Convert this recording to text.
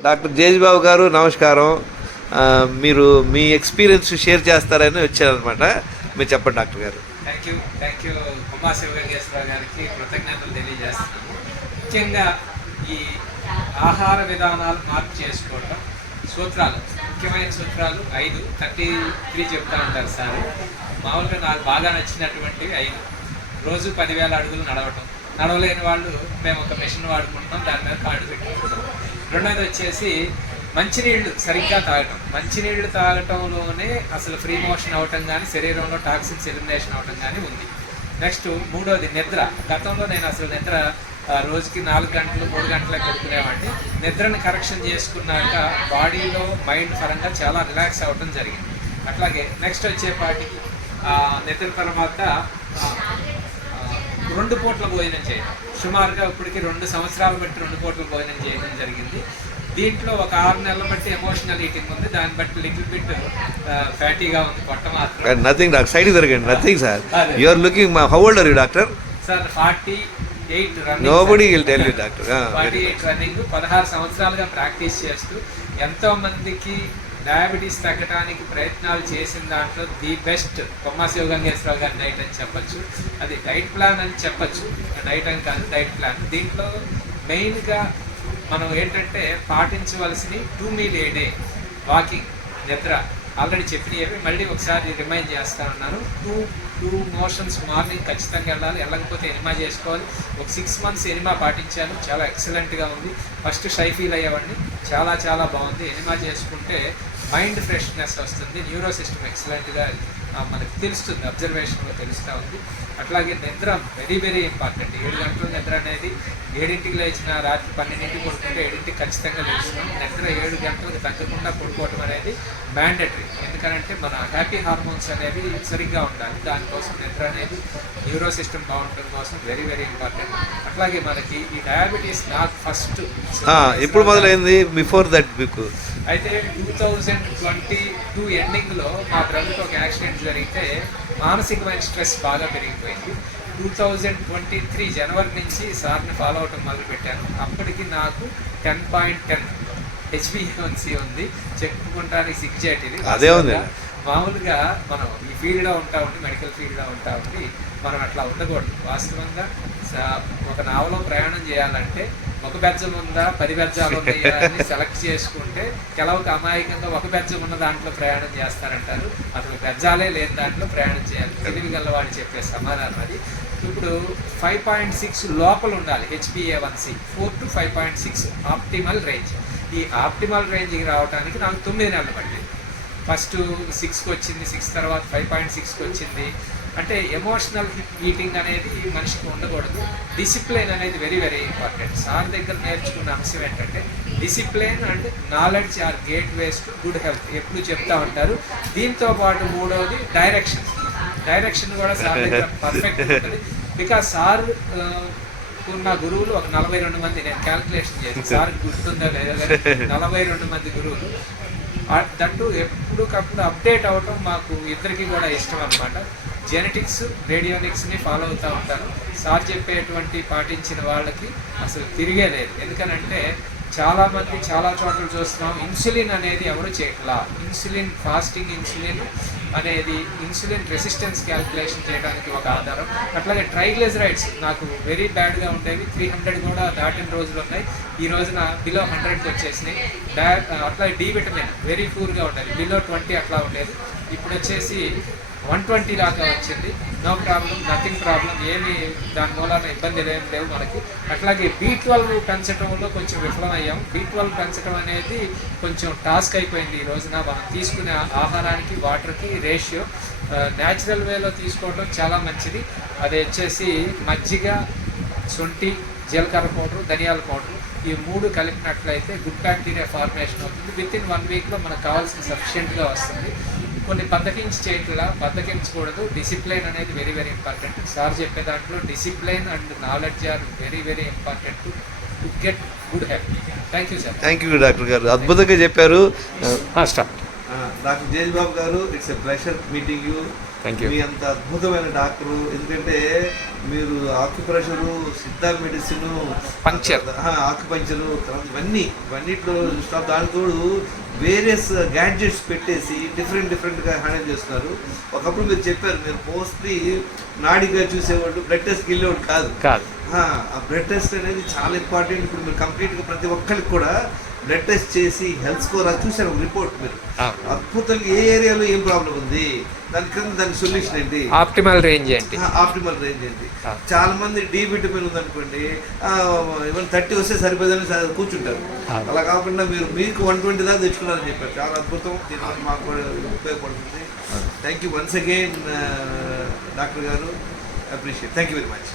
Doctor జేజ్బాబు గారు నమస్కారం. మీరు మీ ఎక్స్పీరియన్స్ షేర్ చేస్తారని వచ్చారనమాట. మీరు చెప్పండి డాక్టర్ గారు. థ్యాంక్ యూ కుమ్మా శివగంగేశ్వరరావు గారికి కృతజ్ఞతలు తెలియజేస్తున్నాను. ముఖ్యంగా ఈ ఆహార విధానాలు మార్పు చేసుకోవడం సూత్రాలు, ముఖ్యమైన సూత్రాలు 5 చెప్తా ఉంటారు సార్. మామూలుగా నాకు బాగా నచ్చినటువంటి 5. రోజు 10,000 అడుగులు నడవలేని వాళ్ళు మేము ఒక మిషన్ వాడుకుంటున్నాం, దాని మీద కార్డు పెట్టుకుంటున్నాం. రెండోది వచ్చేసి మంచినీళ్ళు సరిగ్గా తాగటం. మంచినీళ్ళు తాగటంలోనే అసలు ఫ్రీ మోషన్ అవటం కానీ శరీరంలో టాక్సిన్స్ ఎలిమినేషన్ అవటం కానీ ఉంది. నెక్స్ట్ మూడోది నిద్ర. గతంలో నేను అసలు నిద్ర రోజుకి 4 గంటలు 3 గంటలే పడుకునేవాడిని. నిద్రని కరెక్షన్ చేసుకున్నాక బాడీలో మైండ్ పరంగా చాలా రిలాక్స్ అవ్వటం జరిగింది. అట్లాగే నెక్స్ట్ వచ్చేపాటికి నిద్ర తర్వాత 2 పూట్ల భోజనం చేయడం. సుమారుగా ఇప్పటికి 2 సంవత్సరాలు బట్టి 2 పూట్ల భోజనం చేయడం జరిగింది. దీంట్లో ఒక 6 నెలలు బట్టి ఎమోషనల్ ఈటింగ్ ఉంది, దాన్ని బట్టి లిటిల్ బిట్ ఫ్యాటీగా ఉంది పొట్ట మాత్రం. నథింగ్ డాక్టర్, సైడ్ తిరగండి. Nothing sir. You are looking, how old are you doctor? Sir 48 running. Nobody will tell you doctor. 48 running. 16 సంవత్సరాలుగా ప్రాక్టీస్ చేస్తూ ఎంతో మందికి డయాబెటీస్ తగ్గడానికి ప్రయత్నాలు చేసిన దాంట్లో ది బెస్ట్ కొమ్మా శివగంగేశ్వరరావు గారి డైట్ అని చెప్పచ్చు. అది డైట్ ప్లాన్ అని చెప్పచ్చు, డైట్ అని కాదు, డైట్ ప్లాన్. దీంట్లో మెయిన్గా మనం ఏంటంటే పాటించవలసినవి 2 మీల్ ఏ డే, వాకింగ్, నిద్ర ఆల్రెడీ చెప్పినవి మళ్ళీ ఒకసారి రిమైండ్ చేస్తా ఉన్నాను. 2 మోషన్స్ మార్నింగ్ ఖచ్చితంగా వెళ్ళకపోతే ఎనిమా చేసుకోవాలి. ఒక 6 months ఎనిమా పాటించాను, చాలా ఎక్సలెంట్గా ఉంది. ఫస్ట్ షై ఫీల్ అయ్యేవాడిని, చాలా బాగుంది. ఎనిమా చేసుకుంటే మైండ్ ఫ్రెష్నెస్ వస్తుంది, న్యూరో సిస్టమ్ ఎక్సలెంట్గా మనకి తెలుస్తుంది, అబ్జర్వేషన్లో తెలుస్తూ ఉంది. అట్లాగే నిద్ర వెరీ ఇంపార్టెంట్. 7 గంటల నిద్ర అనేది 7ంటికి లేచిన రాత్రి 12ంటికి పడుకుంటే 7ంటికి ఖచ్చితంగా లేస్తున్నాం. నిద్ర 7 గంటలకు తగ్గకుండా పడుకోవడం అనేది మ్యాండేటరీ. ఎందుకంటే మన హ్యాపీ హార్మోన్స్ అనేవి సరిగ్గా ఉండాలి. దానికోసం నిద్ర అనేది న్యూరో సిస్టమ్ బాగుండడం కోసం వెరీ ఇంపార్టెంట్. అట్లాగే మనకి ఈ డయాబెటీస్ నాకు ఫస్ట్ ఎప్పుడు మొదలైంది? బిఫోర్ దట్ మీకు అయితే 2022 ఎండింగ్లో మా బ్రదర్కి ఒక యాక్సిడెంట్ జరిగితే మానసికమైన స్ట్రెస్ బాగా పెరిగిపోయింది. 2023 జనవరి నుంచి సార్ని ఫాలో అవటం మొదలుపెట్టాను. అప్పటికి నాకు 10.10 HbA1c ఉంది. చెప్పుకుంటానికి సిగ్జేటిది అదే ఉంది. మామూలుగా మనం ఈ ఫీల్డ్లో ఉంటామండి, మెడికల్ ఫీల్డ్లో ఉంటామండి, మనం అట్లా ఉండకూడదు. వాస్తవంగా ఒక నావలో ప్రయాణం చేయాలంటే ఒక బెజ్జం ఉందా 10 బెజ్జాలు ఉన్నాయా అని సెలెక్ట్ చేసుకుంటే ಕೆಲವొక అమాయకంగా ఒక బెజ్జం ఉన్న దాంట్లో ప్రయాణం చేస్తారంటారు. అసలు బెజ్జాలే లేని దాంట్లో ప్రయాణం చేయాలి. తెలివి గల్లవాడు చెప్పే సమాధానం అది. ఇప్పుడు 5.6 లోపల ఉండాలి HbA1c. 4 to 5.6 optimal range. ఈ ఆప్టిమల్ రేంజ్కి రావడానికి నాకు 9 నెలలు పట్టింది. ఫస్ట్ 6కి వచ్చింది, 6 తర్వాత 5.6కి వచ్చింది. అంటే ఎమోషనల్ ఈటింగ్ అనేది మనిషికి ఉండకూడదు. డిసిప్లైన్ అనేది వెరీ ఇంపార్టెంట్. సార్ దగ్గర నేర్చుకున్న అంశం ఏంటంటే discipline and knowledge are gateways to good health ఎప్పుడు చెప్తా ఉంటారు. దీంతో పాటు మూడవది డైరెక్షన్ కూడా సార్ దగ్గర పర్ఫెక్ట్ ఉంటుంది. బికాస్ సార్ ఉన్న గురువులు ఒక 42 మంది, నేను క్యాల్కులేషన్ చేసి సార్ గుర్తుందో లేదో కానీ 42 మంది గురువులు. దట్టు ఎప్పటికప్పుడు అప్డేట్ అవ్వటం మాకు ఇద్దరికి కూడా ఇష్టం అనమాట. జెనెటిక్స్, రేడియోనిక్స్ని ఫాలో అవుతూ ఉంటాను. సార్ చెప్పేటువంటి పాటించిన వాళ్ళకి అసలు తిరిగే లేదు. ఎందుకనంటే చాలామంది చాలా చోట్ల చూస్తున్నాం, ఇన్సులిన్ అనేది ఎవరు చేయట్లా. ఇన్సులిన్ ఫాస్టింగ్ ఇన్సులిన్ అనేది ఇన్సులిన్ రెసిస్టెన్స్ క్యాల్కులేషన్ చేయడానికి ఒక ఆధారం. అట్లాగే ట్రైగ్లిజరైడ్స్ నాకు వెరీ బ్యాడ్గా ఉండేవి, 300 కూడా దాటిన రోజులు ఉన్నాయి. ఈ రోజున బిలో 100కి వచ్చేసినాయి. అట్లాగే డి విటమిన్ వెరీ పూర్గా ఉండేది, బిలో 20 అట్లా ఉండేది. ఇప్పుడు వచ్చేసి 120 దాకా వచ్చింది. నో ప్రాబ్లం, నథింగ్ ప్రాబ్లం, ఏమి దాని మూలాన ఇబ్బందులు ఏమి లేవు మనకి. అట్లాగే B12 పెంచడంలో కొంచెం విఫలమయ్యాం. B12 పెంచడం అనేది కొంచెం టాస్క్ అయిపోయింది ఈ రోజున. మనం తీసుకునే ఆహారానికి వాటర్కి రేషియో న్యాచురల్ వేలో తీసుకోవడం చాలా మంచిది. అది వచ్చేసి మజ్జిగ, శొంఠి, జీలకర్ర పౌడరు, ధనియాల పౌడరు, ఈ 3 కలిపినట్లయితే గుడ్ బ్యాక్టీరియా ఫార్మేషన్ అవుతుంది. వితిన్ 1 వీక్లో మనకు కావాల్సిన సఫిషియెంట్గా వస్తుంది. కొన్ని బద్దకించకూడదు. డిసిప్లైన్ అనేది వెరీ ఇంపార్టెంట్. సార్ చెప్పే దాంట్లో discipline and knowledge are very important to get good health. Thank you sir. Thank you doctor గారు, అద్భుతంగా చెప్పారు. స్టార్ట్. డాక్టర్ జేజ్బాబు గారు, it's a pleasure meeting you. Thank you. మీ అంత అద్భుతమైన డాక్టరు, ఎందుకంటే మీరు ఆక్యుప్రెషరు, సిద్ధా మెడిసిన్, పంక్చర్, ఆక్యుపంచరు, తర్వాత ఇవన్నిట్లో స్టాప్, దానితోడు వేరియస్ గ్యాడ్జెట్స్ పెట్టేసి డిఫరెంట్గా హ్యాండిల్ చేస్తున్నారు. ఒకప్పుడు మీరు చెప్పారు, మీరు మోస్ట్లీ నాడిగా చూసేవాళ్ళు, బ్లడ్ టెస్ట్కి వెళ్ళేవాడు కాదు. ఆ బ్లడ్ టెస్ట్ అనేది చాలా ఇంపార్టెంట్. ఇప్పుడు మీరు కంప్లీట్గా ప్రతి ఒక్కరికి కూడా బ్లడ్ టెస్ట్ చేసి హెల్త్ స్కోర్ అది చూసారు ఒక రిపోర్ట్. మీరు అద్భుతంగా ఏ ఏరియాలో ఏం ప్రాబ్లం ఉంది, దానికి సొల్యూషన్ ఏంటి, ఆప్టిమల్ రేంజ్ ఏంటి. చాలా మంది డి విటమిన్ ఉందనుకోండి, ఈవెన్ 30 వస్తే సరిపోదని కూర్చుంటారు. అలా కాకుండా మీకు 120 దాకా తెచ్చుకున్నారని చెప్పారు. చాలా అద్భుతం, దీనివల్ల మాకు కూడా ఉపయోగపడుతుంది. Thank you once again doctor గారు, appreciate. Thank you very much.